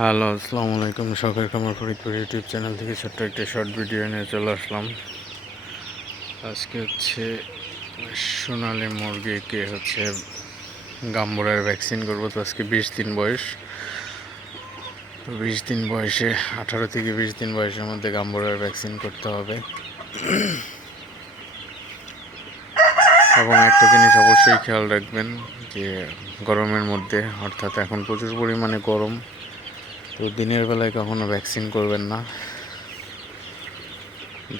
Hello, আসসালামু আলাইকুম। শখের কামার ফরিদপুর ইউটিউব চ্যানেল থেকে ছোট্ট একটা শর্ট ভিডিও নিয়ে চলে আসলাম। আজকে হচ্ছে সোনালি মুরগিকে হচ্ছে গাম্বুরার ভ্যাকসিন করব। তো আজকে বিশ দিন বয়স। তো বিশ দিন বয়সে, আঠারো থেকে বিশ দিন বয়সের মধ্যে গাম্বুরার ভ্যাকসিন করতে হবে। এবং একটা জিনিস অবশ্যই খেয়াল রাখবেন যে গরমের মধ্যে, অর্থাৎ এখন প্রচুর পরিমাণে গরম তো দিনের বেলায় কখনো ভ্যাকসিন করবেন না।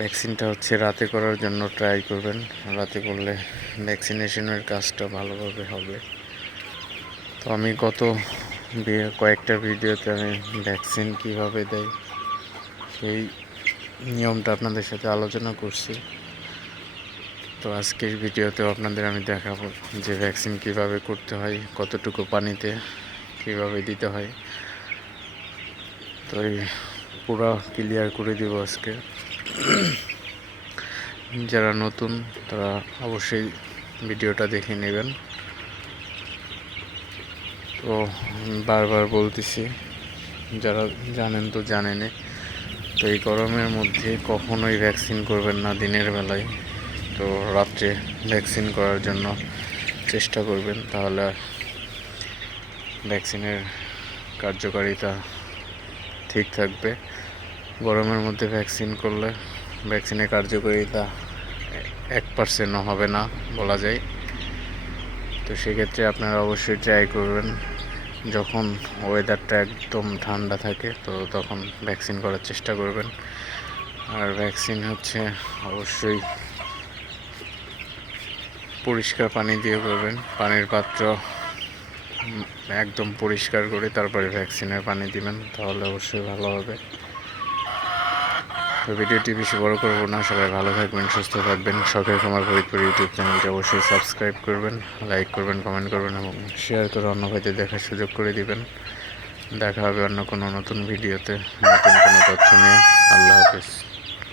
ভ্যাকসিনটা হচ্ছে রাতে করার জন্য ট্রাই করবেন। রাতে করলে ভ্যাকসিনেশনের কাজটা ভালোভাবে হবে। তো আমি গত কয়েকটা ভিডিওতে আমি ভ্যাকসিন কীভাবে দেয়, সেই নিয়মটা আপনাদের সাথে আলোচনা করছি। তো আজকের ভিডিওতেও আপনাদের আমি দেখাবো যে ভ্যাকসিন কীভাবে করতে হয়, কতটুকু পানিতে কীভাবে দিতে হয়। তো এই পুরো ক্লিয়ার করে দিব আজকে। যারা নতুন, তারা অবশ্যই ভিডিওটা দেখে নেবেন। তো বারবার বলতেছি, যারা জানেন তো জানেনই, তো এই গরমের মধ্যে কখনোই ভ্যাকসিন করবেন না দিনের বেলায়। তো রাত্রে ভ্যাকসিন করার জন্য চেষ্টা করবেন, তাহলে ভ্যাকসিনের কার্যকারিতা ঠিক থাকবে। গরমের মধ্যে ভ্যাকসিন করলে ভ্যাকসিনের কার্যকারিতা এক পার্সেন্টও হবে না বলা যায়। তো সেক্ষেত্রে আপনারা অবশ্যই ট্রাই করবেন। যখন ওয়েদারটা একদম ঠান্ডা থাকে, তো তখন ভ্যাকসিন করার চেষ্টা করবেন। আর ভ্যাকসিন হচ্ছে অবশ্যই পরিষ্কার পানি দিয়ে করবেন। পানির পাত্র একদম পরিষ্কার করে তারপরে ভ্যাকসিনের পানি দিবেন, তাহলে অবশ্যই ভালো হবে। তো ভিডিওটি বেশি বড় করব না, সবাই ভালো থাকবেন, সুস্থ থাকবেন। শখের কুমার ফরিদপুর ইউটিউব চ্যানেলটি অবশ্যই সাবস্ক্রাইব করবেন লাইক করবেন কমেন্ট করবেন এবং শেয়ার করে অন্য ভাইদের দেখার সুযোগ করে দিবেন। দেখা হবে অন্য কোনো নতুন ভিডিওতে। নতুন কোনো তথ্য নিয়ে। আল্লাহ হাফিজ।